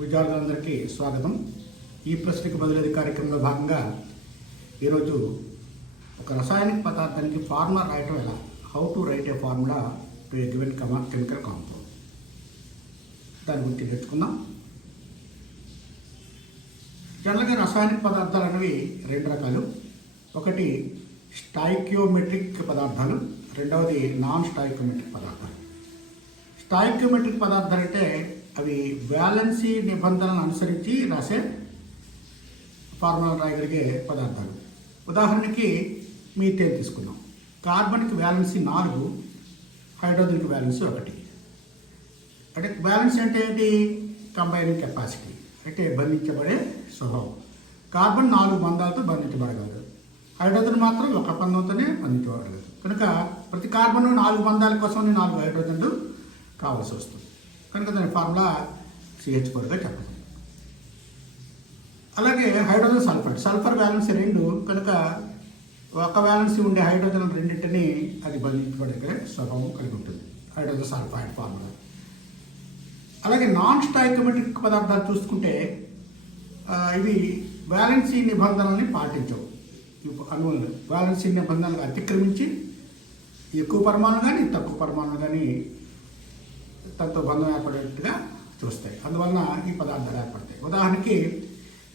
విద్యార్థులందరికీ స్వాగతం. ఈ ప్రశ్నకి బదిలీ కార్యక్రమంలో భాగంగా ఈరోజు ఒక రసాయనిక పదార్థానికి ఫార్ములా రాయటం ఎలా? How to write a formula to a given comma chemical compound దాని గురించి నేర్చుకుందాం. జనరల్గా రసాయనిక పదార్థాలు అనేవి రెండు రకాలు. ఒకటి స్టాయిక్యోమెట్రిక్ పదార్థాలు రెండవది నాన్ స్టాయిక్యోమెట్రిక్ పదార్థాలు. స్టాయిక్యోమెట్రిక్ పదార్థాలు అంటే అవి బ్యాలెన్సీ నిబంధనలను అనుసరించి రాసే ఫార్ములా రాయగలిగే పదార్థాలు. ఉదాహరణకి మీథేన్ తీసుకుందాం. కార్బన్కి వ్యాలెన్సీ నాలుగు హైడ్రోజన్కి వ్యాలెన్సీ ఒకటి. అంటే బ్యాలెన్స్ అంటే ఏంటి? Combining capacity. అంటే బంధించబడే స్వభావం. కార్బన్ నాలుగు బంధాలతో బంధించబడగలదు. హైడ్రోజన్ మాత్రం ఒక బంధంతోనే బంధించబడగలదు కనుక ప్రతి కార్బన్ నాలుగు బంధాల కోసం నాలుగు హైడ్రోజన్లు కావాల్సి వస్తుంది. కనుక దాని ఫార్ములా సిహెచ్ ఫోర్గా చెప్పండి అలాగే హైడ్రోజన్ సల్ఫర్. సల్ఫర్ బ్యాలెన్స్ రెండు కనుక ఒక బ్యాలెన్స్ ఉండే హైడ్రోజన్ రెండింటిని అది బంధించబడే స్వభావం కలిగి ఉంటుంది. Hydrogen sulphide formula. అలాగే నాన్ స్టాయికోమెట్రిక్ పదార్థాలు చూసుకుంటే ఇవి బ్యాలెన్సీ నిబంధనల్ని పాటించవు. అణువులు బ్యాలెన్సీ నిబంధనలు అతిక్రమించి ఎక్కువ పరిమాణం కానీ తక్కువ పరిమాణం కానీ తనతో బంధం ఏర్పడేట్టుగా చూస్తాయి. అందువలన ఈ పదార్థాలు ఏర్పడతాయి. ఉదాహరణకి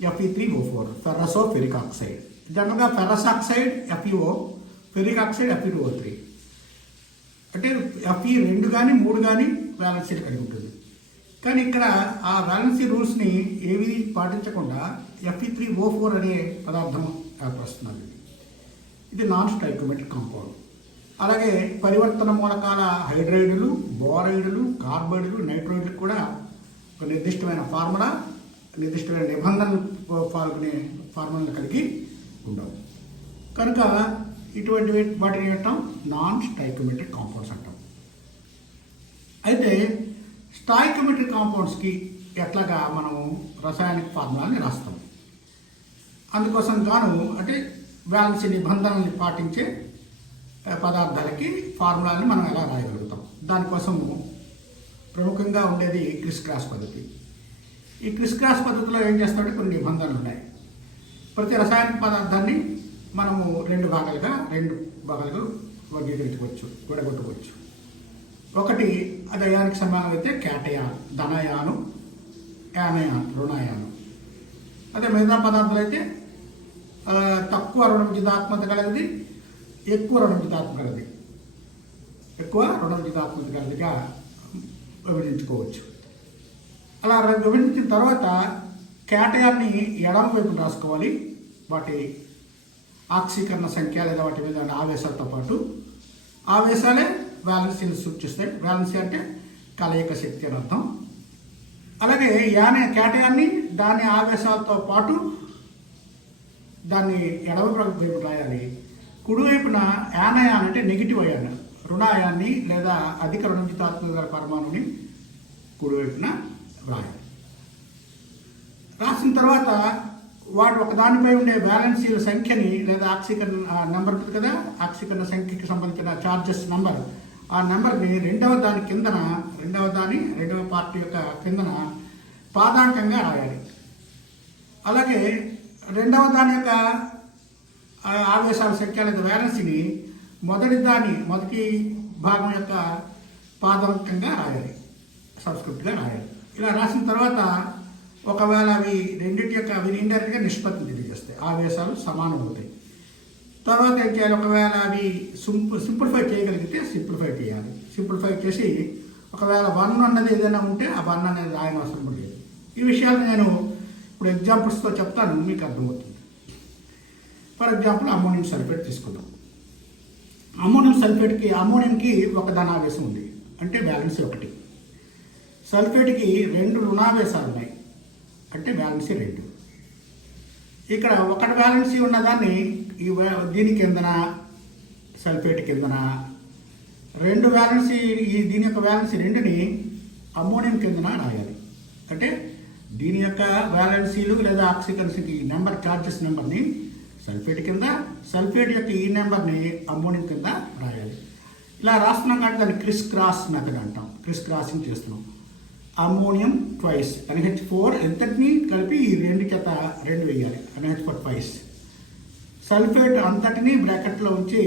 FE three O four ferroso ferric oxide జనరల్గా ferrous oxide FEO ferric oxide FE two O three అంటే ఎఫ్ఈ రెండు కానీ మూడు కానీ వ్యాలెన్సీలు కలిగి ఉంటుంది. కానీ ఇక్కడ ఆ వ్యాలెన్సీ రూల్స్ని ఏవి పాటించకుండా ఎఫ్ఈ త్రీ ఓ ఫోర్ అనే పదార్థం ఏర్పరుస్తున్నది. ఇది నాన్ స్టైకోమెట్రిక్ కాంపౌండ్ అలాగే పరివర్తన మూలకాల హైడ్రైడులు బోరైడులు కార్బైడులు నైట్రోయిడ్లు కూడా ఒక నిర్దిష్టమైన ఫార్ములా నిర్దిష్టమైన నిబంధనలు పాల్గొనే ఫార్ములను కలిగి ఉండవు. కనుక ఇటువంటి వాటిని ఏంటాం నాన్ స్టైకోమెట్రిక్ కాంపౌండ్స్ అంటాం. అయితే స్టాయికోమెట్రిక్ కాంపౌండ్స్కి ఎట్లాగా మనం రసాయనిక ఫార్ములాని రాస్తాం. అందుకోసం గాను అంటే బ్యాలెన్స్ నిబంధనల్ని పాటించే పదార్థాలకి ఫార్ములాని మనం ఎలా రాయగలుగుతాం? దానికోసము ప్రముఖంగా ఉండేది క్రిస్ క్రాస్ పద్ధతి. ఈ క్రిస్ క్రాస్ పద్ధతిలో ఏం చేస్తామంటే కొన్ని నిబంధనలు ఉన్నాయి. ప్రతి రసాయన పదార్థాన్ని మనము రెండు భాగాలుగా రెండు భాగాలుగా వర్గీకరించవచ్చు విడగొట్టవచ్చు. ఒకటి అదయానికి అయానికి క్యాటయాన్ ధనయాను యానయాన్ రుణయాను. అదే మిగతా పదార్థాలు అయితే తక్కువ తక్కువ రుణవిజితాత్మక కలిగింది ఎక్కువ రుణవిజితాత్మక కలిగింది ఎక్కువ రుణవిజితాత్మక కలిగిగా విభజించుకోవచ్చు. అలా విభజించిన తర్వాత కేటయాన్ని ఎడమ వైపు రాసుకోవాలి. వాటి ఆక్సీకరణ సంఖ్య లేదా వాటి మీద ఆవేశాలతో పాటు. ఆవేశాలే వ్యాలెన్సీని సూచిస్తాయి. వ్యాలెన్సీ అంటే కలయిక శక్తి అని అర్థం. అలాగే యానే కేటయాన్ని దాని ఆవేశాలతో పాటు దాన్ని ఎడమ వైపు రాయాలి. కుడివైపున యానయాన్ అంటే నెగిటివ్ అయాన్ రుణాయాన్ని లేదా అధిక రుణజితాత్మక గల పరమాణుని కుడివైపున రాయాలి. రాసిన తర్వాత వాడు ఒక దానిపై ఉండే బ్యాలెన్సీల సంఖ్యని లేదా ఆక్సీకరణ నెంబర్ ఉంటుంది కదా ఆక్సీకరణ సంఖ్యకి సంబంధించిన చార్జెస్ నెంబర్ ఆ నెంబర్ని రెండవ దాని కిందన రెండవ దాని రెండవ పార్టీ యొక్క కిందన పాదాంకంగా రాయాలి. అలాగే రెండవ దాని యొక్క ఆవేశాల సంఖ్య లేదా వ్యాలెన్సీని మొదటి దాని మొదటి భాగం యొక్క పాదాంకంగా రాయాలి. సబ్స్క్రిప్ట్గా రాయాలి. ఇలా రాసిన తర్వాత ఒకవేళ అవి రెండింటి యొక్క అవి ఇండైరెక్ట్గా నిష్పత్తిని తెలియజేస్తాయి. ఆవేశాలు సమానం అవుతాయి. తర్వాత ఏం చేయాలి? ఒకవేళ అవి సింపుల్ సింప్లిఫై చేయగలిగితే సింప్లిఫై చేయాలి. సింప్లిఫై చేసి ఒకవేళ వన్ అన్నది ఏదైనా ఉంటే ఆ వన్ అనేది రాయని అవసరం లేదు. ఈ విషయాలు నేను ఇప్పుడు ఎగ్జాంపుల్స్తో చెప్తాను మీకు అర్థమవుతుంది. ఫర్ ఎగ్జాంపుల్ అమ్మోనియం సల్ఫేట్ తీసుకుందాం. అమ్మోనియం సల్ఫేట్కి అమ్మోనియంకి ఒక ధనావేశం ఉంది. అంటే బ్యాలెన్స్ ఒకటి. సల్ఫేట్కి రెండు రుణావేశాలు ఉన్నాయి. అంటే బ్యాలెన్సీ రెండు. ఇక్కడ ఒకటి బ్యాలెన్సీ ఉన్నదాన్ని ఈ దీని కిందన సల్ఫేట్ కిందన రెండు బ్యాలెన్సీ ఈ దీని యొక్క బ్యాలెన్సీ రెండుని అమ్మోనియం కిందన రాయాలి. అంటే దీని యొక్క బ్యాలెన్సీలు లేదా ఆక్సికన్సీకి నెంబర్ చార్జెస్ నెంబర్ని సల్ఫేట్ కింద సల్ఫేట్ యొక్క ఈ నెంబర్ని అమ్మోనియం కింద రాయాలి. ఇలా రాస్తున్నాం కాబట్టి దాన్ని క్రిస్ క్రాస్ మెథడ్ అంటాం. క్రిస్ క్రాసింగ్ చేస్తున్నాం. అమ్మోనియం ట్వైస్ ఎన్హెచ్ ఫోర్ ఎంతటిని కలిపి ఈ రెండు చేత రెండు వేయాలి. NH four twice. సల్ఫేట్ అంతటిని బ్రాకెట్లో ఉంచి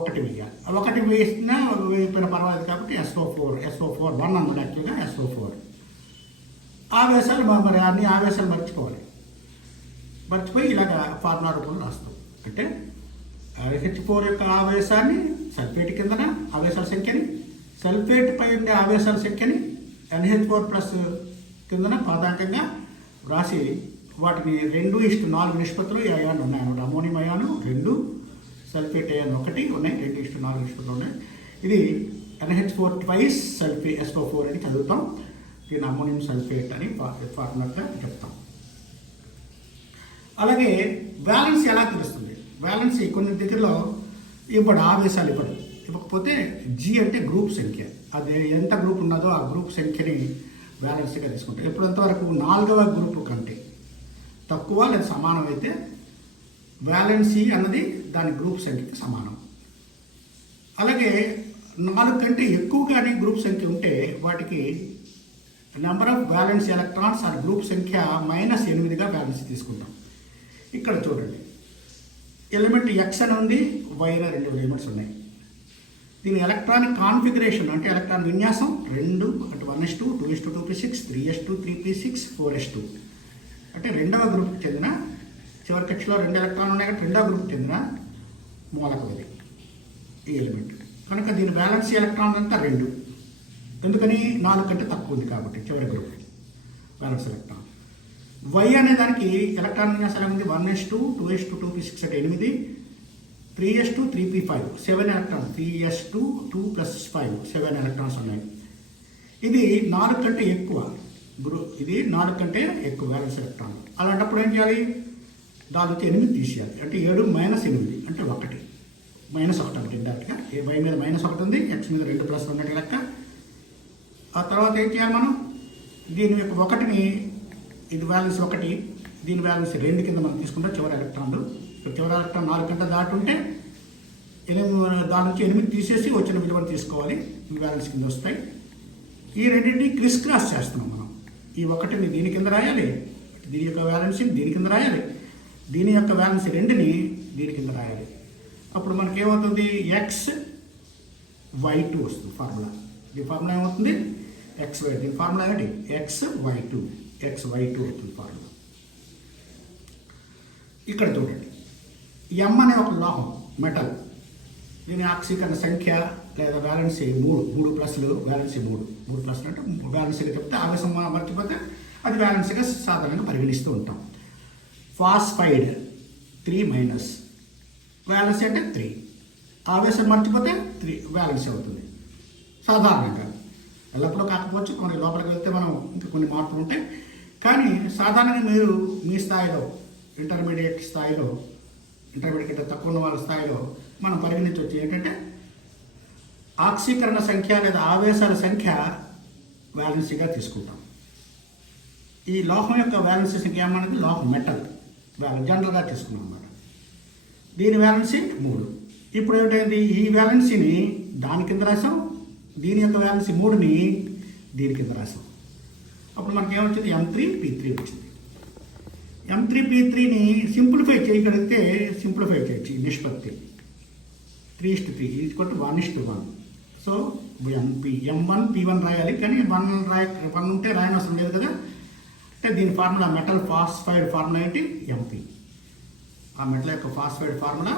ఒకటి వేయాలి. ఒకటి వేసినా వేయిపోయిన పర్వాలేదు కాబట్టి SO four SO four one అన్నది యాక్చువల్గా ఎస్ఓ ఫోర్ ఆవేశాలు మరి అన్ని ఆవేశాలు మర్చిపోవాలి. మర్చిపోయి ఇలాగ ఫార్ములా రూపంలో రాస్తాం. అంటే హెచ్ ఫోర్ యొక్క ఆవేశాన్ని సల్ఫేట్ కిందన ఆవేశాల సంఖ్యని సల్ఫేట్ పై ఉండే ఆవేశాల సంఖ్యని ఎన్హెచ్ ఫోర్ ప్లస్ కిందన పాదాంకంగా వ్రాసి వాటిని రెండు ఇష్టు నాలుగు నిష్పత్తులు ఈ అయాన్ ఉన్నాయన్నమాట అమోనియం అయాను రెండు సల్ఫేట్ అయాన్ ఒకటి ఉన్నాయి. రెండు ఇష్టు నాలుగు నిష్పత్తులు ఉన్నాయి. ఇది ఎన్హెచ్ ఫోర్ ట్వైస్ సల్ఫే ఎస్ఓ ఫోర్ అని చదువుతాం. దీని అమోనియం సల్ఫేట్ అని ఫార్ములాగా చెప్తాం. అలాగే బ్యాలెన్స్ ఎలా తెలుస్తుంది? బ్యాలెన్స్ కొన్ని దగ్గరలో ఇప్పుడు ఆవేశాలు ఇవ్వడు. ఇవ్వకపోతే జీ అంటే గ్రూప్ సంఖ్య. అది ఎంత గ్రూప్ ఉన్నదో ఆ గ్రూప్ సంఖ్యని బ్యాలెన్స్గా తీసుకుంటాం ఎప్పుడంతవరకు నాలుగవ గ్రూప్ కంటే తక్కువ లేదా సమానం అయితే బ్యాలెన్సీ e అన్నది దాని గ్రూప్ సంఖ్యకి సమానం. అలాగే నాలుగు కంటే ఎక్కువగానే గ్రూప్ సంఖ్య ఉంటే వాటికి నెంబర్ ఆఫ్ బ్యాలెన్స్ ఎలక్ట్రాన్స్ ఆ గ్రూప్ సంఖ్య మైనస్ ఎనిమిదిగా బ్యాలెన్స్ తీసుకుంటాం. ఇక్కడ చూడండి. ఎలిమెంట్ ఎక్స్ అని ఉంది వైర్ రెండు ఎలిమెంట్స్ ఉన్నాయి. దీని ఎలక్ట్రానిక్ కాన్ఫిగరేషన్ అంటే ఎలక్ట్రాన్ విన్యాసం రెండు అంటే one S two two S two two P six three S two three P six four S two అంటే రెండవ గ్రూప్కి చెందిన చివరి కక్షలో రెండు ఎలక్ట్రాన్లు ఉన్నాయి కాబట్టి రెండవ గ్రూప్కి చెందిన మూలకం ఇది ఈ ఎలిమెంట్. కనుక దీని బ్యాలెన్స్ ఎలక్ట్రాన్ అంతా రెండు. ఎందుకని? నాలుగు కంటే తక్కువ ఉంది కాబట్టి చివరి గ్రూప్ బ్యాలెన్స్ ఎలక్ట్రాన్. వై అనే దానికి ఎలక్ట్రాన్ విన్యాసాలు ఉంది? One S two two S two two P six అంటే ఎనిమిది. Three S two three P five seven electrons three S two two plus five seven electrons ఉన్నాయి. ఇది నాలుగు కంటే ఎక్కువ. గ్రూ ఇది నాలుగు కంటే ఎక్కువ బ్యాలెన్స్ ఎలక్ట్రాన్ అలాంటప్పుడు ఏం చేయాలి? దాని ఎనిమిది తీసేయాలి. అంటే ఏడు మైనస్ ఎనిమిది. అంటే ఒకటి. మైనస్ ఒకటి అంటే డైరెక్ట్గా ఏ వై మీద మైనస్ ఒకటి ఉంది ఎక్స్ మీద రెండు ప్లస్ ఉన్నట్టు లెక్క. ఆ తర్వాత ఏం చేయాలి మనం? దీని యొక్క ఒకటిని ఇది వాల్యూస్ ఒకటి దీని వాల్యూస్ రెండు కింద మనం తీసుకుంటాం చివరి ఎలక్ట్రాన్లు ఇప్పుడు చివరి ఎలక్ట్రాన్ నాలుగు గంటలు దాటుంటే ఉంటే ఎనిమిది దాని నుంచి ఎనిమిది తీసేసి వచ్చిన విలువను తీసుకోవాలి. ఈ బ్యాలెన్స్ కింద వస్తాయి. ఈ రెండింటిని క్రిస్ క్రాస్ చేస్తున్నాం మనం. ఈ ఒకటిని దీని కింద రాయాలి. దీని యొక్క బ్యాలెన్స్ దీని కింద రాయాలి. దీని యొక్క బ్యాలెన్స్ రెండుని దీని కింద రాయాలి. అప్పుడు మనకి ఏమవుతుంది? ఎక్స్ వై టూ వస్తుంది ఫార్ములా దీని ఫార్ములా ఏమవుతుంది? ఎక్స్ వై దీని ఫార్ములా ఏంటి X Y two X Y two అవుతుంది ఫార్ములా ఇక్కడ చూడండి. ఎం అనే ఒక లోహం మెటల్ దీని ఆక్సీకరణ సంఖ్య లేదా బ్యాలెన్సీ మూడు మూడు ప్లస్లు బ్యాలెన్సీ మూడు. మూడు ప్లస్లు అంటే బ్యాలెన్సీగా చెప్తే ఆవేశం మ- మర్చిపోతే అది బ్యాలెన్స్గా సాధారణంగా పరిగణిస్తూ ఉంటాం. ఫాస్ఫైడ్ త్రీ మైనస్ బ్యాలెన్స్ అంటే త్రీ ఆవేశం మర్చిపోతే త్రీ బ్యాలెన్స్ అవుతుంది. సాధారణంగా. ఎల్లప్పుడూ కాకపోవచ్చు కొన్ని లోపలికి వెళ్తే మనం ఇంకా కొన్ని మార్పులు ఉంటాయి. కానీ సాధారణంగా మీరు మీ స్థాయిలో ఇంటర్మీడియట్ స్థాయిలో ఇంటర్మీడియట్ కంటే తక్కువ ఉన్న వాళ్ళ స్థాయిలో మనం పరిగణించవచ్చు. ఏంటంటే ఆక్సీకరణ సంఖ్య లేదా ఆవేశాల సంఖ్య వ్యాలెన్సీగా తీసుకుంటాం. ఈ లోహం యొక్క వ్యాలెన్సీ సంఖ్య ఏమన్నది? లోహం మెటల్ జనరల్గా తీసుకున్నాం అన్నమాట. దీని వ్యాలెన్సీ మూడు. ఇప్పుడు ఏంటైంది ఈ వ్యాలెన్సీని దాని కింద రాసాం దీని యొక్క వ్యాలెన్సీ మూడుని దీని కింద రాసాం. అప్పుడు మనకి ఏమొచ్చింది ఎం త్రీ పీ త్రీ వచ్చింది ఎం త్రీ పీ త్రీని సింప్లిఫై చేయగలిగితే సింప్లిఫై చేయొచ్చు నిష్పత్తి. Three is to three is కొట్టు one is to one so MP M one P one రాయాలి కానీ వన్ రాయ వన్ ఉంటే రాయనవసరం లేదు కదా? అంటే దీని ఫార్ములా మెటల్ ఫాస్ఫైడ్ ఫార్ములా ఏంటి? ఎంపీ ఆ మెటల్ యొక్క ఫాస్ఫైడ్ ఫార్ములా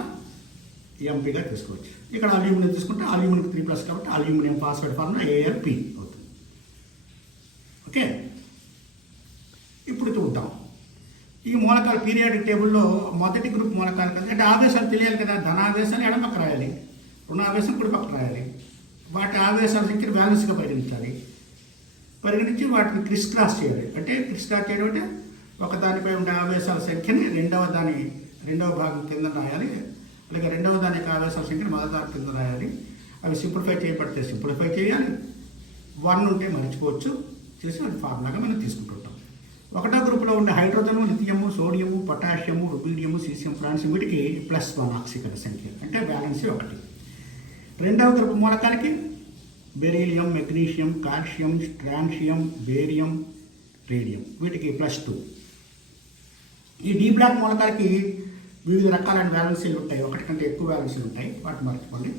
ఎంపీగా తీసుకోవచ్చు. ఇక్కడ అల్యూమినియం తీసుకుంటే అల్యూమినియం త్రీ ప్లస్ కాబట్టి aluminium phosphide formula ALP okay ఇప్పుడు చూద్దాం ఈ మూలకాల పీరియాడిక్ టేబుల్లో మొదటి గ్రూప్ మూలకాలు కదా అంటే ఆవేశాలు తెలియాలి కదా ధనావేశాలు ఎడమ పక్క రాయాలి రుణావేశం కుడి పక్క రాయాలి. వాటి ఆవేశాల సంఖ్యను బ్యాలెన్స్గా పరిగణించాలి. పరిగణించి వాటిని క్రిస్ క్రాస్ చేయాలి. అంటే క్రిస్ క్రాస్ చేయడం అంటే ఒక దానిపై ఉండే ఆవేశాల సంఖ్యని రెండవ దాని రెండవ భాగం కింద రాయాలి. అలాగే రెండవ దాని యొక్క ఆవేశాల సంఖ్యని మొదటి కింద రాయాలి. అవి సింప్లిఫై చేయబడితే సింప్లిఫై చేయాలి. వన్ ఉంటే మర్చిపోవచ్చు. చేసి అది ఫార్ములాగా మనం తీసుకుంటుంటాం. ఒకటో గ్రూప్లో ఉండే hydrogen lithium sodium potassium rubidium caesium France వీటికి ప్లస్ వన్ ఆక్సిజన్ సంఖ్య అంటే బ్యాలెన్సీ ఒకటి. రెండవ group మూలకానికి beryllium magnesium calcium strontium barium radium వీటికి ప్లస్ టూ. ఈ డీ బ్లాక్ మూలకాలకి వివిధ రకాలైన బ్యాలెన్సీలు ఉంటాయి. ఒకటి కంటే ఎక్కువ బ్యాలెన్సీలు ఉంటాయి. వాటిని మర్చిపోండి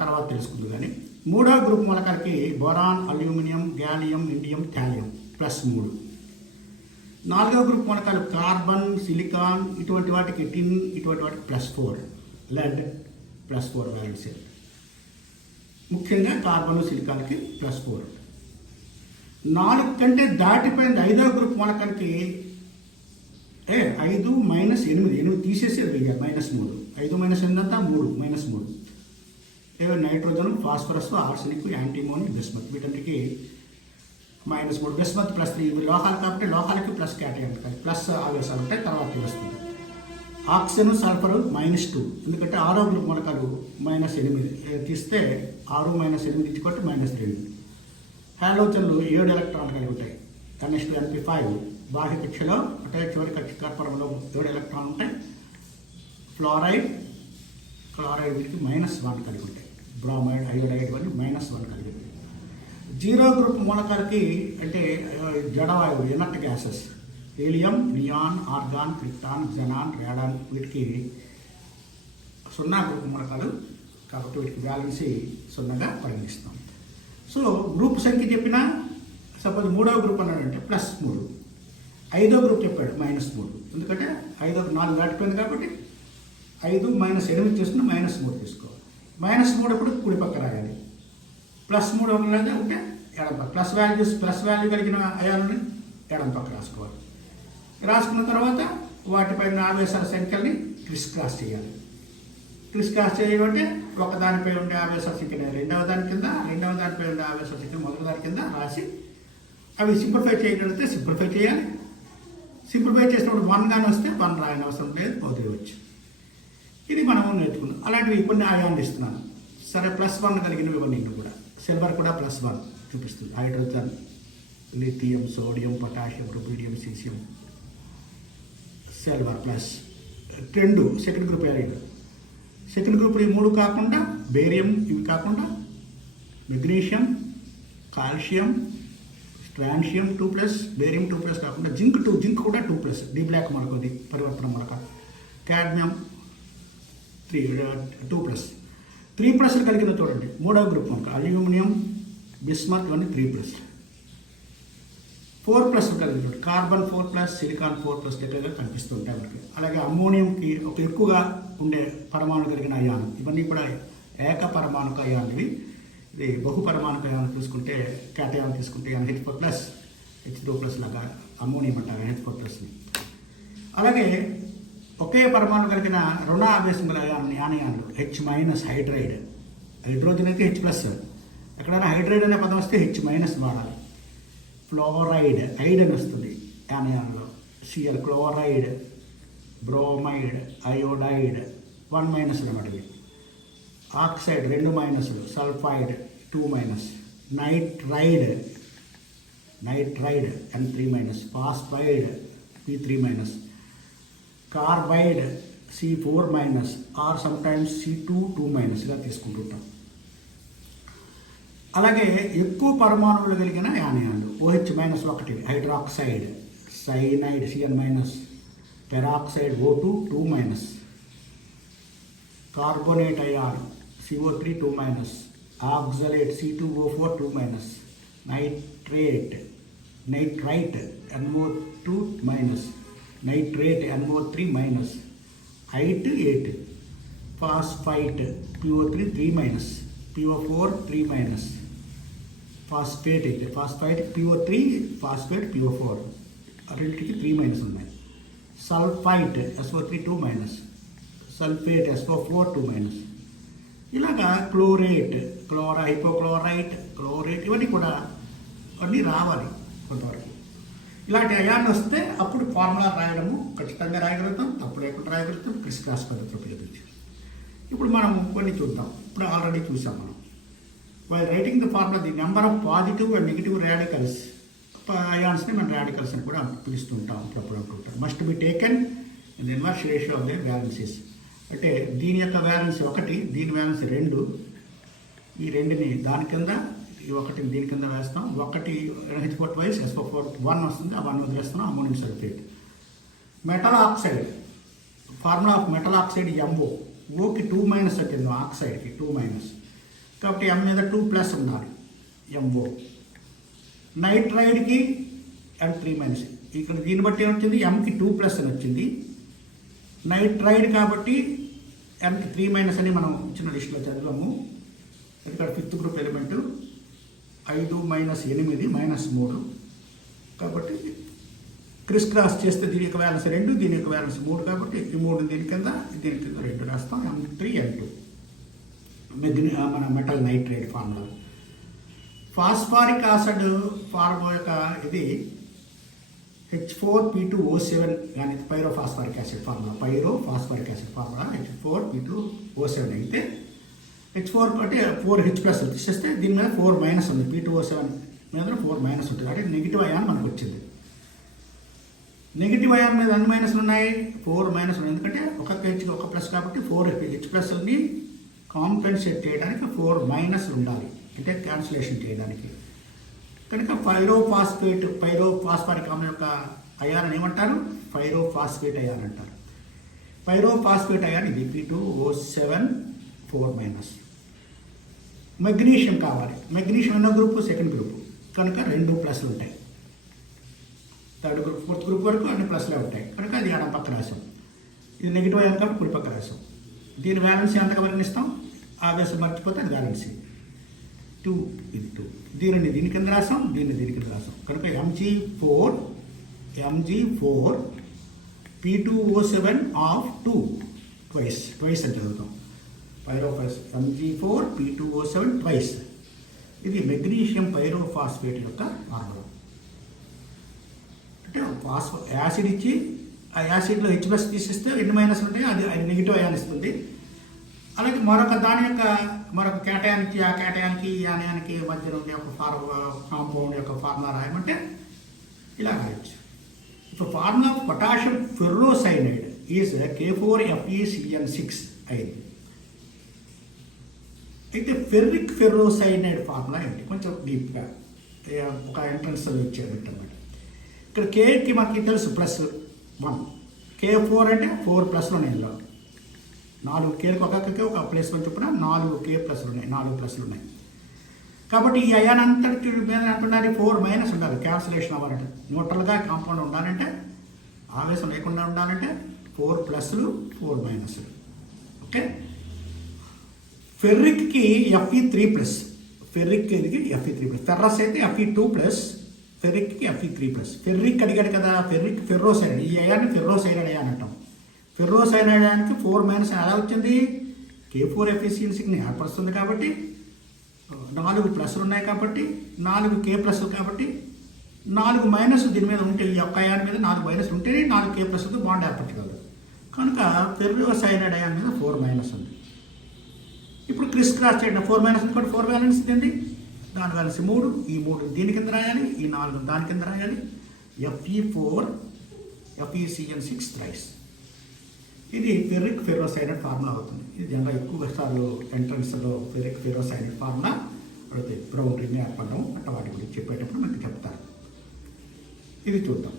తర్వాత తెలుసుకుంది కానీ మూడవ group మొలకలకి boron aluminium gallium indium thallium plus మూడు. నాలుగవ గ్రూప్ మొలకలు కార్బన్ సిలికాన్ ఇటువంటి వాటికి టిన్ ఇటువంటి వాటికి plus four. Lead plus four valency ముఖ్యంగా కార్బన్ సిలికాన్కి ప్లస్ ఫోర్. నాలుగు కంటే దాటిపోయింది ఐదవ గ్రూప్ మొలకలకి ఏ ఐదు మైనస్ ఎనిమిది. ఎనిమిది తీసేసి వెయ్యాలి మైనస్ మూడు. ఐదు మైనస్ ఎనిమిది అంతా మూడు మైనస్ మూడు. ఏదో nitrogen phosphorus arsenic antimony bismuth. వీటన్నిటికి మైనస్ మూడు. Bismuth plus three. ఇవి లోహాలు కాబట్టి లోహాలకి ప్లస్ కేటగిరీ ఉంటాయి ప్లస్ ఆవేశాలు ఉంటాయి తర్వాత తెలుస్తుంది ఆక్సిజన్ సల్ఫర్ మైనస్ టూ. ఎందుకంటే ఆరో గ్రూప్ మూలకాలు మైనస్ ఎనిమిది. తీస్తే ఆరు మైనస్ ఎనిమిది ఇచ్చుకోట్టి మైనస్ రెండు. హాలోజన్లు ఏడు ఎలక్ట్రాన్లు కలిగి ఉంటాయి. Next N P five. బాహ్య కక్షలో అంటే చివరి కక్ష కర్పరంలో ఏడు ఎలక్ట్రాన్లు ఉంటాయి. ఫ్లోరైడ్ క్లోరైడ్ వీటికి మైనస్ వన్ కలిగి ఉంటాయి. బ్రోమైడ్ అయోడైడ్ ఇవన్నీ మైనస్ వన్ కలిగింది. జీరో గ్రూప్ మూలకాలకి అంటే జడవాయువు inert gases helium neon argon krypton xenon radon వీటికి సున్నా గ్రూప్ మూలకాలు కాబట్టి వీటికి బ్యాలెన్సీ సున్నాగా పరిగణిస్తాం. సో గ్రూప్ సంఖ్య చెప్పినా సపోజ్ మూడవ గ్రూప్ అన్నాడంటే ప్లస్ మూడు. ఐదో గ్రూప్ చెప్పాడు మైనస్ మూడు. ఎందుకంటే ఐదో నాలుగు దాటిపోయింది కాబట్టి ఐదు మైనస్ ఎనిమిది తీసుకుని మైనస్ మూడు తీసుకోవాలి. మైనస్ మూడు అప్పుడు కుడి పక్క రాయాలి. ప్లస్ మూడు ఉన్నది ఉంటే ఎడం పక్క. ప్లస్ వాల్యూస్ ప్లస్ వాల్యూ కలిగిన అయాలని ఎడం పక్క రాసుకోవాలి. రాసుకున్న తర్వాత వాటిపైన ఆవేశాల సంఖ్యల్ని క్రిస్ క్రాస్ చేయాలి. క్రిస్ క్రాస్ చేయడం అంటే ఒక దానిపై ఉండే ఆవేశాల సంఖ్యని రెండవ దాని కింద రెండవ దానిపై ఉండే ఆవేశాల సంఖ్య మొదటి దాని కింద రాసి అవి సింప్లిఫై చేయగలిగితే సింప్లిఫై చేయాలి. సింప్లిఫై చేసినప్పుడు వన్ కానీ వస్తే వన్ రాయని అవసరం లేదు వదిలేయవచ్చు. ఇది మనము నేర్చుకున్నాం. అలాంటివి కొన్ని ఆయాన్ని ఇస్తున్నాను. సరే ప్లస్ వన్ కలిగినవి ఇవన్నీ కూడా. సిల్వర్ కూడా ప్లస్ వన్ చూపిస్తుంది. Hydrogen lithium sodium potassium rubidium caesium. Silver plus రెండు సెకండ్ గ్రూప్ యారిడ్ సెకండ్ గ్రూప్ ఈ మూడు కాకుండా బేరియం ఇవి కాకుండా magnesium calcium strontium two plus barium two plus కాకుండా జింక్ టూ జింక్ కూడా టూ ప్లస్. డి బ్లాక్ మనకు పరివర్తన మొలక. Cadmium three two plus. Three plus కలిగిన చూడండి. మూడవ గ్రూప్ ఒక అల్యూమినియం బిస్మత్ ఇవన్నీ త్రీ ప్లస్. ఫోర్ ప్లస్ కలిగిన చూడండి. Carbon four plus silicon four plus దగ్గరగా కనిపిస్తుంటాయి మనకి. అలాగే అమ్మోనియంకి ఒక ఎక్కువగా ఉండే పరమాణు కలిగిన అయానం ఇవన్నీ కూడా ఏక పరమాణుక అయాన్వి ఇది బహు పరమాణుక అయానం చూసుకుంటే క్యాటయాన్ తీసుకుంటే H four plus H two plus లాగా అమ్మోనియం అంటారు హెచ్ ఫోర్ ప్లస్ని అలాగే ఒకే పరమాణు కలిగిన రుణ ఆవేశం గల యానయాన్లు హెచ్ మైనస్ హైడ్రైడ్ హైడ్రోజన్ అయితే హెచ్ ప్లస్ ఎక్కడైనా హైడ్రైడ్ అనే పదం వస్తే హెచ్ మైనస్ వాడాలి. ఫ్లోరైడ్ ఐడ్ అని వస్తుంది యానయాన్లో C L chloride bromide iodide one minus అనమాట ఆక్సైడ్ రెండు మైనస్లు sulphide two minus nitride nitride N three minus phosphide P three minus carbide C four minus or sometimes C two two మైనస్గా తీసుకుంటుంటాం. అలాగే ఎక్కువ పరమాణువులు కలిగిన యానయాన్లు ఓహెచ్ మైనస్ ఒకటి hydroxide cyanide CN minus peroxide O two two minus carbonate ion CO three two minus oxalate C two O four two minus nitrate nitrite NO two minus nitrate NO three minus height eight phosphite PO three three minus PO four three minus phosphate అయితే phosphite PO three phosphate PO four రెండింటికి three minus ఉన్నాయి. Sulphite S O three two minus sulphate S O four two minus. ఇలాగా chlorate క్లోరా hypochlorite chlorate ఇవన్నీ కూడా అన్నీ రావాలి కొంతవరకు. ఇలాంటి అయాన్ని వస్తే అప్పుడు ఫార్ములా రాయడము ఖచ్చితంగా రాయగలుగుతాం తప్పు లేకుండా రాయగలుగుతాం క్రిస్ క్రాస్ పద్ధతి ఉపయోగించి ఇప్పుడు మనం కొన్ని చూద్దాం. ఇప్పుడు ఆల్రెడీ చూసాం మనం. Why writing the formula the number of positive and negative radicals అయాన్స్ని మనం రాడికల్స్ అని కూడా పిలుస్తుంటాం అప్పుడప్పుడు అంటుంటాం must be taken and inverse ratio of the valences అంటే దీని యొక్క బ్యాలెన్స్ ఒకటి దీని బ్యాలెన్స్ రెండు. ఈ రెండుని దాని కింద ఈ ఒకటి దీని కింద వేస్తాం. ఒకటి H four twice SO four one వస్తుంది. ఆ one వదిలేస్తున్నాం ammonium sulphate. Metal oxide formula of metal oxide MO ఓకి two minus వచ్చింది ఆక్సైడ్కి టూ మైనస్ కాబట్టి ఎం మీద టూ ప్లస్ ఉండాలి ఎంఓ నైట్రైడ్కి ఎం త్రీ మైనస్ ఇక్కడ దీన్ని బట్టి ఏమొచ్చింది? ఎంకి టూ ప్లస్ అని వచ్చింది. నైట్రైడ్ కాబట్టి ఎంకి త్రీ మైనస్ అని మనం ఇచ్చిన లిస్టులో చదివాము. ఇక్కడ ఫిఫ్త్ గ్రూప్ ఎలిమెంటు ఐదు మైనస్ ఎనిమిది మైనస్ మూడు. కాబట్టి క్రిస్ క్రాస్ చేస్తే దీని యొక్క బ్యాలెన్స్ రెండు దీని యొక్క బ్యాలెన్స్ మూడు కాబట్టి ఈ మూడు దీని కింద దీని కింద రెండు రాస్తాం. ఎం త్రీ ఎం టూ. మెగ్ని మన metal nitrate formula. Phosphoric acid formula యొక్క ఇది H four P two O seven కానీ pyro phosphoric acid formula pyro phosphoric acid formula H four P two O seven అయితే హెచ్ ఫోర్ అంటే ఫోర్ హెచ్ ప్లస్ తీసేస్తే దీని మీద four minus ఉంది. P two O seven మీద four minus ఉంటుంది. అంటే నెగిటివ్ అయాన్ మనకు వచ్చింది. నెగిటివ్ అయాన్ మీద అన్ని మైనస్లు ఉన్నాయి. ఫోర్ మైనస్ ఉన్నాయి. ఎందుకంటే ఒక హెచ్ ఒక ప్లస్ కాబట్టి ఫోర్ హెచ్ ప్లస్ని కాంపెన్సేట్ చేయడానికి ఫోర్ మైనస్ ఉండాలి. అంటే క్యాన్సిలేషన్ చేయడానికి. కనుక పైరోఫాస్ఫేట్ పైరోఫాస్ఫారిక్ ఆమ్లం యొక్క అయాన్ ఏమంటారు? పైరోఫాస్ఫేట్ అయాన్ అంటారు. పైరోఫాస్ఫేట్ అయాన్ ఇది P two O seven four minus magnesium కావాలి. మెగ్నీషియం అన్న గ్రూప్ సెకండ్ గ్రూప్ కనుక రెండు ప్లస్లు ఉంటాయి. థర్డ్ గ్రూప్ ఫోర్త్ గ్రూప్ వరకు అన్ని ప్లస్లే ఉంటాయి. కనుక అది ఎడం పక్క రాసాం. ఇది నెగిటివ్ అయ్యాం కాబట్టి కుడి పక్క రాసాం. దీని బ్యాలెన్స్ ఎంతగా వర్ణిస్తాం? ఆవేశం మర్చిపోతే అది బ్యాలెన్స్ టూ ఇది టూ దీనిని దీని కింద రాసాం దీన్ని దీని కింద రాసాం. కనుక M G four M G four P two O seven of two twice twice అని చదువుతాం. పైరోఫాస్ M G four P two O seven twice ఇది మెగ్నీషియం పైరోఫాస్ఫేట్ యొక్క ఫార్ములా అంటే ఫాస్ఫో యాసిడ్ ఇచ్చి ఆ యాసిడ్లో హెచ్ ప్లస్ తీసిస్తే ఎన్ని మైనస్ ఉంటాయి అది నెగిటివ్ అయాన్ ఇస్తుంది. అలాగే మరొక దాని యొక్క మరొక కేటయానికి ఆ కేటయానికి ఈ ఆనయానికి మధ్యలో ఉండే ఒక ఫార్ కాంపౌండ్ యొక్క ఫార్ములా రాయమంటే ఇలా రాయొచ్చు. ఇప్పుడు formula potassium ferrocyanide is K four FECN six అయింది. అయితే ఫెర్రిక్ ఫెర్రోసైనైడ్ ఫార్ములా ఏంటి? కొంచెం డీప్గా ఒక ఎంట్రన్స్ ఇచ్చారు అనమాట ఇక్కడ కేకి మనకి తెలుసు ప్లస్ వన్ కే ఫోర్ అంటే ఫోర్ ప్లస్లు ఉన్నాయి ఇందులో నాలుగు కేలకు ఒక్కొక్కకి ఒక ప్లస్ వన్ చొప్పున నాలుగు కే ప్లస్లు ఉన్నాయి నాలుగు ప్లస్లు ఉన్నాయి కాబట్టి ఈ అయాన్ అంతటి మీద ఉండాలి ఫోర్ మైనస్ ఉండాలి. క్యాన్సిలేషన్ అవ్వాలంటే. న్యూట్రల్గా కాంపౌండ్ ఉండాలంటే ఆవేశం లేకుండా ఉండాలంటే ఫోర్ ప్లస్లు ఫోర్ మైనస్లు ఓకే ఫెర్రిక్కి ఎఫ్ఈ త్రీ ప్లస్ ఫెర్రిక్ ఇది ఎఫ్ఈ త్రీ ప్లస్ ఫెర్రస్ అయితే ఎఫ్ఈ టూ ప్లస్ ఫెర్రిక్కి ఎఫ్ఈ త్రీ ప్లస్ ఫెర్రిక్ అడిగాడు కదా ఫెర్రిక్ ఫెర్రోసైడ్. ఈ అయాన్ని ఫెర్రోసైడ్ అయాన్ అంటాం. ఫెర్రోసైడ్ అయానికి ఫోర్ మైనస్ ఎలా వచ్చింది? కే ఫోర్ ఎఫిషియన్సీని ఏర్పరుస్తుంది కాబట్టి నాలుగు ప్లస్లు ఉన్నాయి కాబట్టి నాలుగు కే ప్లస్లు కాబట్టి నాలుగు మైనస్ దీని మీద ఉంటే ఈ యొక్క అయాన్ మీద నాలుగు మైనస్ ఉంటేనే నాలుగు కే ప్లస్తో బాండ్ ఏర్పరచగలదు కనుక ఫెర్రోసైనైడ్ అయాన్ మీద ఫోర్ మైనస్ ఉంది. ఇప్పుడు క్రిస్ క్రాస్ చేయడం. ఫోర్ బ్యాలెన్స్ ఇంకోటి ఫోర్ బ్యాలెన్స్ ఏంటి దాని బ్యాలెన్స్ మూడు ఈ మూడు దీని కింద రాయాలి ఈ నాలుగు దాని కింద రాయాలి. F E four F E C N six thrice ఇది ఫెర్రిక్ ఫెరోసైనట్ ఫార్ములా అవుతుంది. ఇది జనరల్ ఎక్కువ సార్లు ఎంట్రన్స్లో ఫెర్రిక్ ఫెరోసైనట్ ఫార్ములా అడుగుతాయి బ్రౌన్ రింగ్ ఏర్పడడం అట్ట వాటి గురించి చెప్పేటప్పుడు మీకు చెప్తారు ఇది చూద్దాం.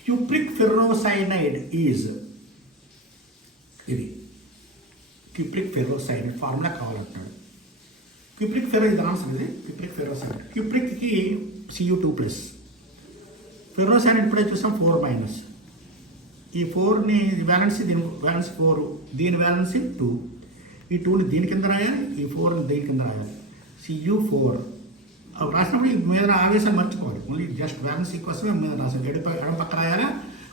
క్యూప్రిక్ ఫెర్రోసైనైడ్ ఈజ్ ఇది. క్యూప్రిక్ ఫెరోసైడ్ ఫార్ములా కావాలంటున్నాడు. క్యూప్రిక్ ఫెరో ఇది ఆన్సర్ ఇది క్యూప్రిక్ ఫెరోసైడ్ క్యూప్రిక్కి సియు టూ ప్లస్ ఫెరోసైడ్ ఇప్పుడే చూసాం? ఫోర్ మైనస్ ఈ ఫోర్ని బ్యాలెన్స్ దీని బ్యాలెన్స్ ఫోర్ దీని బ్యాలెన్స్ టూ ఈ టూని దీని కింద రాయాలి ఈ ఫోర్ని దీని కింద రాయాలి. సియు ఫోర్ అవి రాసినప్పుడు ఈ మీద ఆవేశం మర్చిపోవాలి. ఓన్లీ జస్ట్ బ్యాలెన్స్ కోసమే మీద రాసాం ఎడప ఎడం పక్క రాయాలా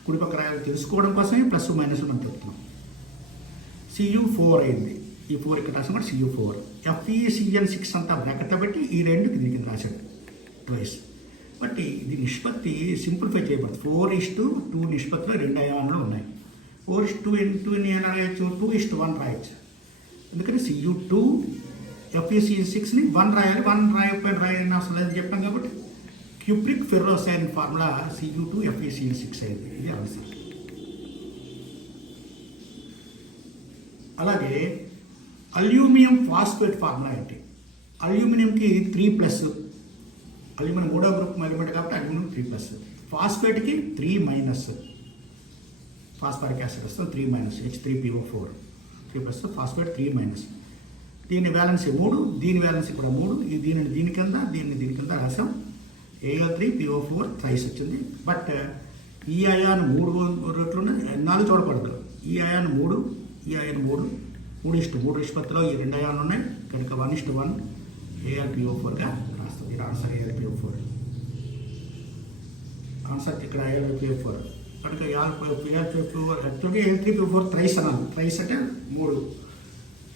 కుడి పక్క రాయాలి తెలుసుకోవడం కోసమే ప్లస్ మైనస్ మనం చెప్తున్నాం. సియు ఫోర్ అయింది. ఈ ఫోర్ ఇక్కడ రాసాం కూడా సియు ఫోర్ ఎఫ్ఈసిఎన్ సిక్స్ అంతా బ్రాకెట్ పెట్టి ఈ రెండు దీని కింద రాశాడు. ట్వైస్ బట్టి ఇది నిష్పత్తి సింప్లిఫై చేయబడుతుంది. ఫోర్ ఇస్ టు టూ నిష్పత్తిలో రెండు అయానాలు ఉన్నాయి. Four is two in two ఎలా రాయొచ్చు? టూ ఇస్ టు వన్ రాయొచ్చు. ఎందుకంటే సియు టూ ఎఫ్ఈసి సిక్స్ని వన్ రాయాలి. వన్ రాయకపోయిన రాయని అవసరం లేదని చెప్పాం కాబట్టి. Cupric ferrocyanide formula CU two FEC six అయింది. ఇది అవసరం అలాగే అల్యూమినియం ఫాస్ఫేట్ ఫార్ములా ఏంటి? అల్యూమినియంకి త్రీ ప్లస్ అల్యూమినియం మూడో గ్రూప్ ఎలిమెంట్ కాబట్టి అల్యూమినియం త్రీ ప్లస్ ఫాస్ఫేట్కి త్రీ మైనస్ ఫాస్ఫరిక్ యాసిడ్ వస్తుంది three minus H three PO four three plus phosphate three minus దీని బ్యాలెన్స్ మూడు దీని వ్యాలెన్సీ కూడా మూడు. ఈ దీనిని దీని కింద దీన్ని దీని కింద రసం. AO three PO four thrice వచ్చింది. బట్ ఈ అయాన్ మూడు రెట్లు నాలుగు చూడకూడదు ఈ అయాన్ మూడు ఈ ఐదు మూడు మూడు ఇష్టు మూడు నిష్పత్తిలో ఈ రెండు అయాన్లు ఉన్నాయి. కనుక వన్ ఇష్టు వన్ ఏఆర్పిఓ ఫోర్గా రాస్తుంది. ఇది ఆన్సర్ ఏఆర్పిఓ ఫోర్ ఆన్సర్ ఇక్కడ ఏఆర్పిఓ ఫోర్ కనుక ఏఎల్పిఓ ఫోర్ యాక్చువల్గా ఏఎల్పిఓ ఫోర్ థ్రైస్ అనాలి. థ్రైస్ అంటే మూడు.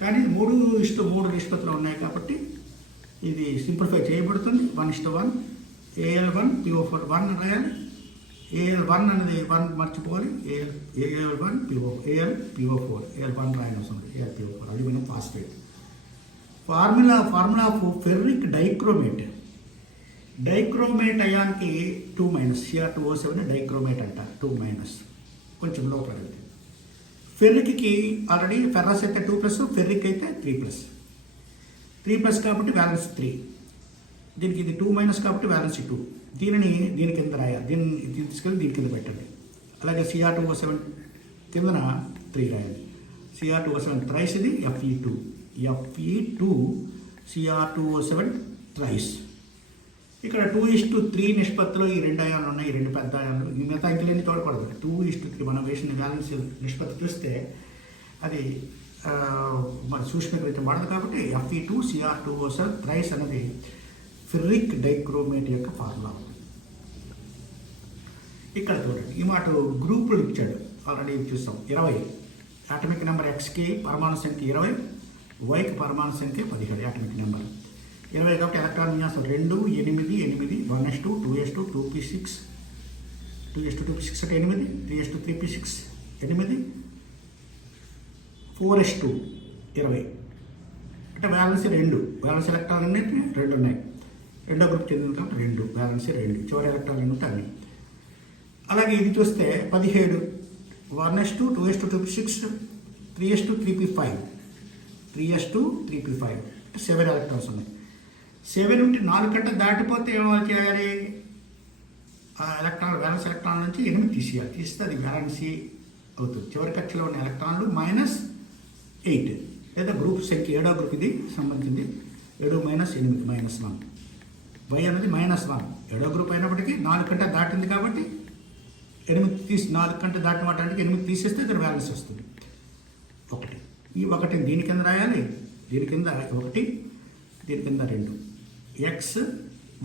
కానీ మూడు ఇష్టు మూడు నిష్పత్తులు ఉన్నాయి కాబట్టి ఇది సింప్లిఫై చేయబడుతుంది. One is to one AL one PO four one రాయాలి. ఏఎల్ వన్ అనేది వన్ మర్చిపోవాలి. AL AL one PO AL PO four. AL one రాయని వస్తుంది. AL PO four. Aluminium phosphate formula formula of ferric dichromate. Dichromate అయ్యానికి two minus. CR two O seven dichromate అంట. Two minus. కొంచెం లోపల వెళ్తే. ఫెర్రిక్కి already ferrous అయితే two plus ferric అయితే three plus. Three plus కాబట్టి బ్యాలెన్స్ త్రీ. దీనికి ఇది టూ మైనస్ కాబట్టి బ్యాలెన్స్ టూ. దీనిని దీని కింద రాయాలి. దీన్ని తీసుకెళ్ళి దీని కింద పెట్టండి. అలాగే సిఆర్ టూ ఓ సెవెన్ కిందన త్రీ రాయాలి CR two O seven thrice ఇది FE two FE two CR two O seven thrice ఇక్కడ టూ ఇస్ టు త్రీ నిష్పత్తిలో ఈ రెండు అయాలు ఉన్నాయి ఈ రెండు పెద్ద అయాలు ఈ మిగతా ఇంకలేని చూడకూడదు టూ ఇస్టు త్రీ మనం వేసిన బ్యాలెన్స్ నిష్పత్తి చూస్తే అది మన సూక్ష్మీకరించబడదు వాడదు కాబట్టి FE two CR two O seven thrice అనేది ఫిర్రిక్ డైక్రోమేట్ యొక్క ఫార్ములా ఇక్కడ చూడండి ఈ మాట గ్రూపులు ఇచ్చాడు. ఆల్రెడీ చూసాం. ఇరవై. అటమిక్ నెంబర్ ఎక్స్కి పరమాణు సంఖ్య ఇరవై వైకి పరమాణు సంఖ్య పదిహేడు అటమిక్ నెంబర్ ఇరవై కాబట్టి ఎలక్ట్రాన్ విన్యాసం రెండు ఎనిమిది ఎనిమిది one S two two S two two P six two S two two P six అంటే ఎనిమిది three S two three P six ఎనిమిది ఫోర్ ఎస్ టూ ఇరవై. అంటే బ్యాలెన్స్ రెండు. బ్యాలెన్స్ ఎలక్ట్రాన్ అన్నిటి రెండు ఉన్నాయి. రెండో గ్రూప్ చెందిన తర్వాత రెండు బ్యాలెన్స్ రెండు చివరి ఎలక్ట్రాన్ ఎన్ని ఉంటే అన్ని అలాగే ఇది చూస్తే పదిహేడు one S two two S two two six three S two three P five three S two three P five seven electrons ఉన్నాయి. సెవెన్ ఉంటే నాలుగు గంట దాటిపోతే ఏమో చేయాలి? ఆ ఎలక్ట్రాన్ బ్యాలెన్స్ ఎలక్ట్రాన్ నుంచి ఎనిమిది తీసేయాలి. తీస్తే అది బ్యాలెన్సీ అవుతుంది. చివరి కక్షలో ఉన్న ఎలక్ట్రాన్లు మైనస్ ఎయిట్ లేదా గ్రూప్ సంఖ్య ఏడో గ్రూప్ ఇది సంబంధించింది. ఏడు మైనస్ ఎనిమిది మైనస్ నాలుగు వై అనేది మైనస్ వన్ ఏడో గ్రూప్ అయినప్పటికీ నాలుగు గంట దాటింది కాబట్టి ఎనిమిది తీసి నాలుగు గంట దాటిన వాటానికి ఎనిమిది తీసేస్తే ఇక్కడ బ్యాలెన్స్ వస్తుంది. ఒకటి. ఈ ఒకటి దీని కింద రాయాలి. దీని కింద ఒకటి దీని కింద రెండు. ఎక్స్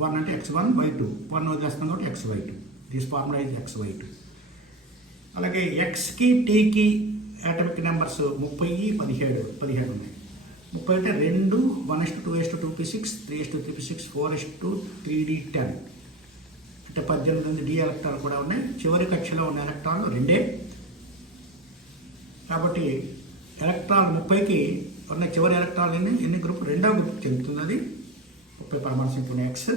వన్ అంటే X one Y two one వదిలేస్తాం కాబట్టి X Y two this formula is X Y two అలాగే ఎక్స్కి టీకి ఆటమిక్ నెంబర్స్ ముప్పై పదిహేడు పదిహేడు ఉన్నాయి. ముప్పై అంటే రెండు one S two S two P six three S two three P six four S two three D ten అంటే పద్దెనిమిది మంది డి ఎలక్ట్రాన్లు కూడా ఉన్నాయి. చివరి కక్షలో ఉన్న ఎలక్ట్రాన్లు రెండే. కాబట్టి ఎలక్ట్రాన్ ముప్పైకి ఉన్న చివరి ఎలక్ట్రాన్లు ఎన్ని? ఎన్ని గ్రూప్? రెండవ గ్రూప్ చెందుతుంది అది ముప్పై పరమాణు సంఖ్య ఎక్స్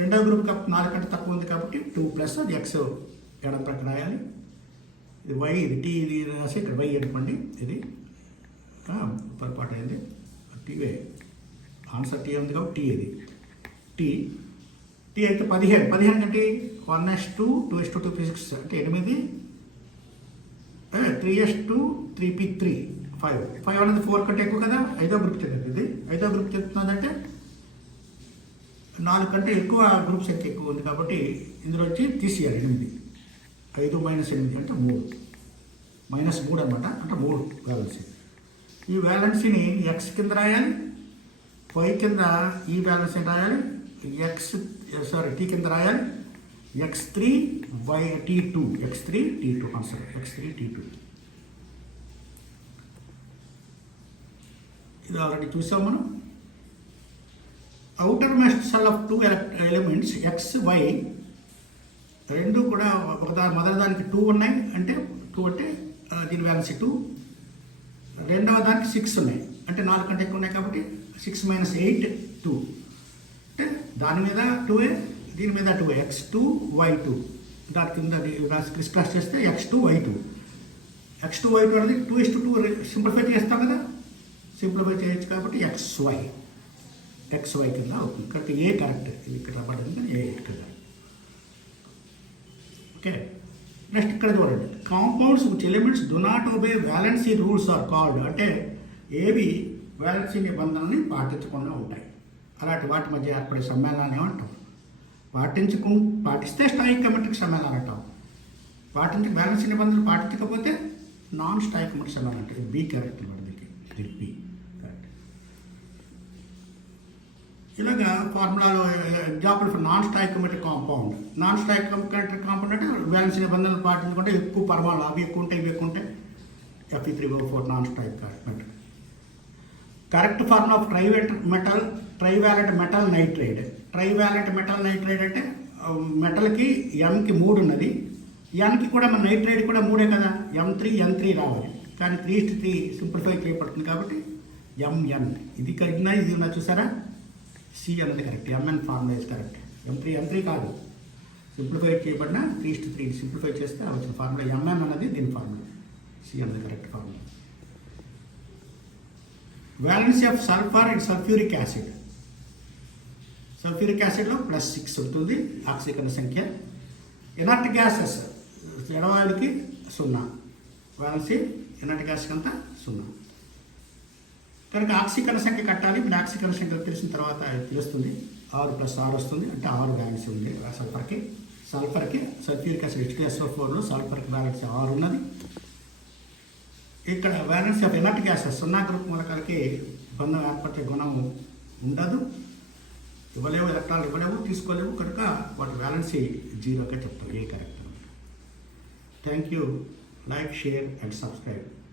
రెండవ గ్రూప్ కప్ నాలుగు కంటే తక్కువ ఉంది కాబట్టి టూ ప్లస్ అది ఎక్స్ ఎడం ప్రక్కన రాయాలి. ఇది వై ఇది టీ ఇది రాసి ఇక్కడ వై అనుకోండి. ఇది పొరపాటు అయింది టీవే ఆన్సర్ టీ ఉంది కాబట్టి టీ ఇది. టీ. టీ అయితే పదిహేను. పదిహేను కంటే one S two two S two two P six అంటే ఎనిమిది. Three S two three P three five. Five అనేది ఫోర్ కంటే ఎక్కువ కదా? ఐదో గ్రూప్ చెందింది ఇది. ఐదో గ్రూప్ చెప్తున్నదంటే నాలుగు కంటే ఎక్కువ గ్రూప్ సంఖ్య ఎక్కువ ఉంది కాబట్టి ఇందులో వచ్చి తీసేయాలి ఎనిమిది. ఐదు మైనస్ ఎనిమిది అంటే మూడు. మైనస్ మూడు అనమాట అంటే మూడు కావాల్సింది. ఈ బ్యాలెన్స్ని ఎక్స్ కింద రాయాలి వై కింద ఈ బ్యాలెన్స్ రాయాలి? ఎక్స్ సారీ టీ కింద రాయాలి. X three Y T two X three T two answer X three T two ఇది ఆల్రెడీ చూసాం మనం. Outermost shell of two elements X Y రెండు కూడా ఒకదాని మొదటి దానికి టూ ఉన్నాయి. అంటే టూ అంటే దీని బ్యాలెన్స్ టూ రెండవ దానికి సిక్స్ ఉన్నాయి. అంటే నాలుగు కంటే ఎక్కువ ఉన్నాయి కాబట్టి సిక్స్ మైనస్ ఎయిట్ టూ అంటే దాని మీద టూ ఏ దీని మీద two X two Y two దాని కింద క్రిస్ క్రాస్ చేస్తే X two Y two X two Y two అనేది two is two two simplify చేస్తాం కదా. సింప్లిఫై చేయొచ్చు కాబట్టి ఎక్స్ వై ఎక్స్ వై కింద అవుతుంది. కరెక్ట్ ఏ కరెక్ట్ ఇది ఇక్కడ పడింది ఏ ఇక్కడ ఓకే? నెక్స్ట్ ఇక్కడ చూడండి compounds which elements do not obey valency rules are called అంటే ఏవి వ్యాలెన్సీ నిబంధనల్ని పాటించకుండా ఉంటాయి. అలాంటి వాటి మధ్య ఏర్పడే సమ్మేళనాలు ఏమంటాం? పాటించుకు పాటిస్తే స్టాయి కమిటీకి సమ్మేళనాలు అంటాం. పాటించి వ్యాలెన్సీ నిబంధనలు పాటించకపోతే నాన్ స్టాయికమెట్రిక్ సమ్మేళనం అంటే బి కరెక్ట్ దీనికి. బి కరెక్ట్ ఇలాగా ఫార్ములాలో example for non stoichiometric compound non stoichiometric compound అంటే వ్యాలెన్స్ నిబంధనలు పాటించుకుంటే ఎక్కువ పర్వాలేదు అవి ఎక్కువ ఉంటాయి ఇవి ఎక్కువ ఉంటాయి. F three four non stoichiometric correct form of ట్రైవేట్ metal trivalent metal nitrate trivalent metal nitrate అంటే um, మెటల్కి ఎంకి మూడు ఉన్నది. ఎన్కి కూడా మన నైట్రేట్ కూడా మూడే కదా. ఎం త్రీ ఎన్ త్రీ రావాలి. కానీ త్రీ త్రీ సింప్లిఫై చేయబడుతుంది కాబట్టి ఎంఎన్ ఇది కరెక్ట్నా ఇది ఉన్నా చూసారా? సి అన్నది correct MN formula is correct M three M three కాదు. సింప్లిఫై చేయబడిన త్రీ టు త్రీ సింప్లిఫై చేస్తే వచ్చిన ఫార్ములా ఎంఎన్ అన్నది దీని ఫార్ములా సి అన్నది correct formula valency of sulphur and sulphuric acid sulphuric యాసిడ్లో plus six ఉంటుంది ఆక్సిజన్ సంఖ్య. ఎనర్ట్ గ్యాసెస్ ఎడవాయుడికి సున్నా. వ్యాలెన్సీ ఎనర్ట్ గ్యాస్ అంతా సున్నా. కనుక ఆక్సికరణ సంఖ్య కట్టాలి. ఇప్పుడు ఆక్సికరణ సంఖ్య తెలిసిన తర్వాత తెలుస్తుంది. ఆరు ప్లస్ ఆరు వస్తుంది. అంటే ఆరు బ్యాలెన్స్ ఉంది సల్ఫర్కి. సల్ఫర్కి సల్ఫ్యూరిక్ యాసిడ్ హెచ్డిఎస్ఓ ఫోర్లో సల్ఫర్కి బ్యాలెన్స్ ఆరు ఉన్నది. ఇక్కడ వ్యాలెన్సీ ఆఫ్ ఎనర్ట్ గ్యాసెస్ సున్నా గ్రూప్ మూలకాలకి బంధం ఏర్పరిచే గుణం ఉండదు. ఇవ్వలేవు ఎలక్ట్రాన్లు ఇవ్వలేవు తీసుకోలేవు. కనుక వాటి వ్యాలెన్సీ జీరోగా చెప్తాం A correct. Thank you. Like share and subscribe.